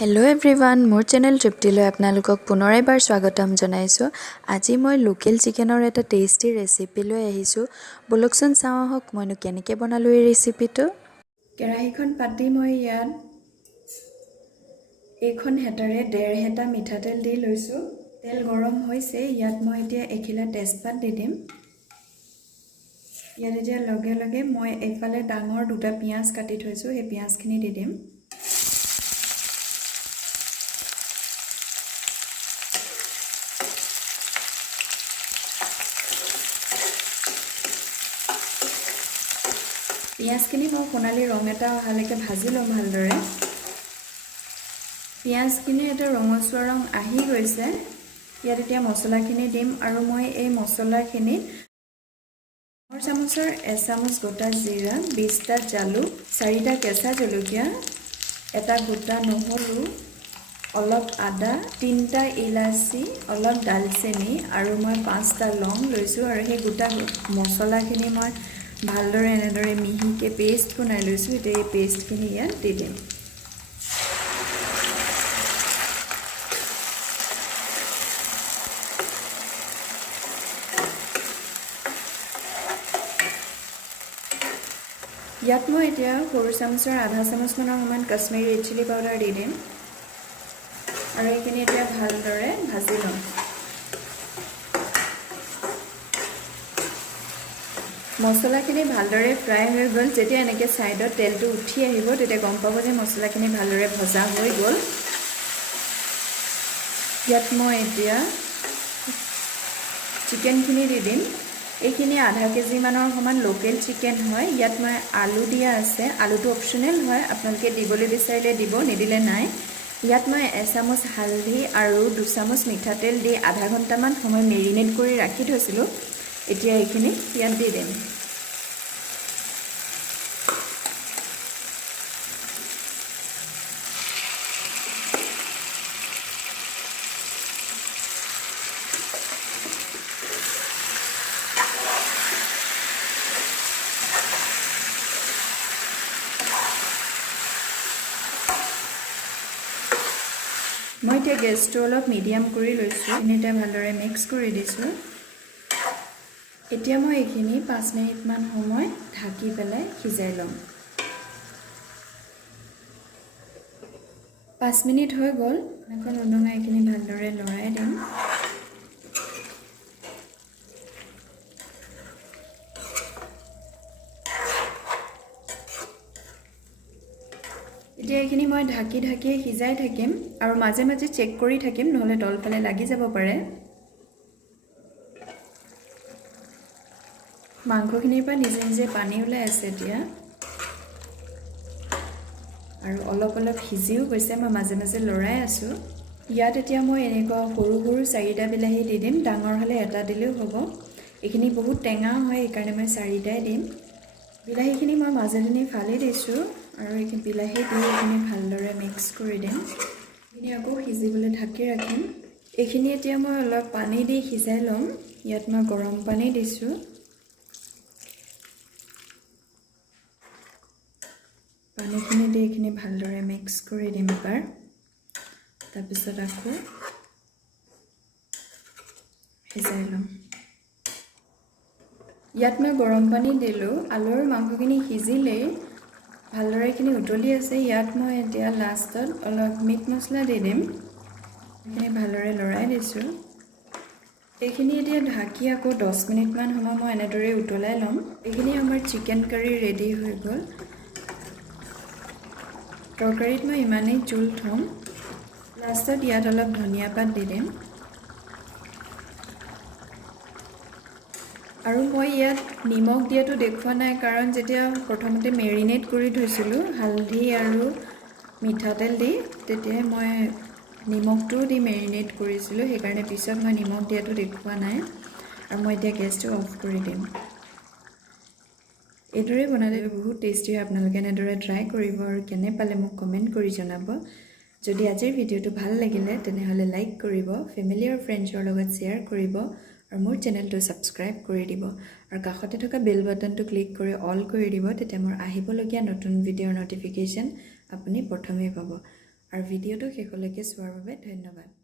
Hello' everyone, মোৰ channel তৃপ্তিলৈ আপোনালোকক পুনৰ এবাৰ স্বাগতম জনাইছোঁ। আজি মই লোকেল চিকেনৰ এটা টেষ্টি ৰেচিপি লৈ আহিছোঁ। বলকচোন চাওঁ আহক মইনো কেনেকৈ বনালোঁ এই ৰেচিপিটো। কেৰাহীখন পাতি মই ইয়াত এইখন হেতাৰে 1.5 হেতা মিঠাতেল দি লৈছোঁ। তেল গৰম হৈছে, ইয়াত মই এতিয়া এখিলা তেজপাত দি দিম। ইয়াত এতিয়া লগে লগে মই এইফালে ডাঙৰ 2টা পিঁয়াজ কাটি থৈছোঁ, সেই পিঁয়াজখিনি দি দিম। পিঁয়াজখিনি মই সোণালী ৰং এটা অহালৈকে ভাজি ল'ম ভালদৰে। পিঁয়াজখিনি এটা ৰঙচুৱা ৰং আহি গৈছে। ইয়াত এতিয়া মছলাখিনি দিম আৰু মই এই মছলাখিনিত 1 চামুচৰ 1 চামুচ গোটা জিৰা, 20টা জালুক, 4টা কেঁচা জলকীয়া, এটা গোটা নহৰু, অলপ আদা, 3টা ইলাচি, অলপ ডালচেনি আৰু মই 5টা লং লৈছোঁ আৰু সেই গোটা মছলাখিনি মই ভালদৰে এনেদৰে মিহিকৈ পেষ্ট বনাই লৈছোঁ। এতিয়া এই পেষ্টখিনি ইয়াত দি দিম। ইয়াত মই এতিয়া সৰু চামুচৰ আধা চামুচমানৰ সমান কাশ্মীৰী ৰেড চিলি পাউডাৰ দি দিম আৰু এইখিনি এতিয়া ভালদৰে ভাজি ল'ম। মছলাখিনি ভালদৰে ফ্ৰাই হৈ গ'ল। যেতিয়া এনেকৈ ছাইডত তেলটো উঠি আহিব তেতিয়া গম পাব যে মছলাখিনি ভালদৰে ভজা হৈ গ'ল। ইয়াত মই এতিয়া চিকেনখিনি দি দিম। এইখিনি আধা কেজিমানৰ সমান লোকেল চিকেন হয়। ইয়াত মই আলু দিয়া আছে, আলুটো অপশ্যনেল হয়, আপোনালোকে দিবলৈ বিচাৰিলে দিব, নিদিলে নাই। ইয়াত মই 1 চামুচ হালধি আৰু 2 চামুচ মিঠাতেল দি আধা ঘণ্টামান সময় মেৰিনেট কৰি ৰাখি থৈছিলোঁ। এতিয়া এইখিনি ইয়াত দি দিম। মই এতিয়া গেছটো অলপ মিডিয়াম কৰি লৈছোঁ। এতিয়া ভালদৰে মিক্স কৰি দিছোঁ। এতিয়া মই এইখিনি 5 মিনিটমান সময় ঢাকি পেলাই সিজাই ল'ম। 5 মিনিট হৈ গ'ল। এখন উদঙাই এইখিনি ভালদৰে লৰাই দিম। এতিয়া এইখিনি মই ঢাকি সিজাই থাকিম আৰু মাজে মাজে চেক কৰি থাকিম, নহ'লে তলফালে লাগি যাব পাৰে। মাংসখিনিৰ পৰা নিজে নিজে পানী ওলাই আছে এতিয়া আৰু অলপ অলপ সিজিও গৈছে। মই মাজে মাজে লৰাই আছোঁ। ইয়াত এতিয়া মই এনেকুৱা সৰু সৰু 4টা বিলাহী দি দিম। ডাঙৰ হ'লে এটা দিলেও হ'ব। এইখিনি বহুত টেঙা হয়, সেইকাৰণে মই 4টাই দিম। বিলাহীখিনি মই মাজেখিনি ফালি দিছোঁ আৰু এইখিনি বিলাহী দি এইখিনি ভালদৰে মিক্স কৰি দিম। এইখিনি আকৌ সিজিবলৈ ঢাকি ৰাখিম। এইখিনি এতিয়া মই অলপ পানী দি সিজাই ল'ম। ইয়াত মই গৰম পানী দিছোঁ। পানীখিনি দি এইখিনি ভালদৰে মিক্স কৰি দিম এবাৰ। তাৰপিছত আকৌ সিজাই ল'ম। ইয়াত মই গৰম পানী দিলোঁ। আলু আৰু মাংসখিনি সিজিলেই ভালদৰে এইখিনি উতলি আছে। ইয়াত মই এতিয়া লাষ্টত অলপ মিট মছলা দি দিম। এইখিনি ভালদৰে লৰাই দিছোঁ। এইখিনি এতিয়া ঢাকি আকৌ 10 মিনিটমান সময় মই এনেদৰে উতলাই ল'ম। এইখিনি আমাৰ চিকেন কাৰী ৰেডি হৈ গ'ল। তৰকাৰীত মই ইমানেই জোল থ'ম। লাষ্টত ইয়াত অলপ ধনিয়া পাত দি দিম আৰু মই ইয়াত নিমখ দিয়াটো দেখুওৱা নাই, কাৰণ যেতিয়া প্ৰথমতে মেৰিনেট কৰি থৈছিলোঁ হালধি আৰু মিঠাতেল দি, তেতিয়াই মই নিমখটোও দি মেৰিনেট কৰিছিলোঁ, সেইকাৰণে পিছত মই নিমখ দিয়াটো দেখুওৱা নাই। আৰু মই এতিয়া গেছটো অফ কৰি দিম। এইদৰে বনালে বহুত টেষ্টি হয়। আপোনালোকে এনেদৰে ট্ৰাই কৰিব আৰু কেনে পালে মোক কমেণ্ট কৰি জনাব। যদি আজিৰ ভিডিঅ'টো ভাল লাগিলে তেনেহ'লে লাইক কৰিব, ফেমিলি আৰু ফ্ৰেণ্ডছৰ লগত শ্বেয়াৰ কৰিব আৰু মোৰ চেনেলটো ছাবস্ক্ৰাইব কৰি দিব আৰু কাষতে থকা বেল বাটনটো ক্লিক কৰি অল কৰি দিব। তেতিয়া মোৰ আহিবলগীয়া নতুন ভিডিঅ'ৰ ন'টিফিকেশ্যন আপুনি প্ৰথমেই পাব। আৰু ভিডিঅ'টো শেষলৈকে চোৱাৰ বাবে ধন্যবাদ।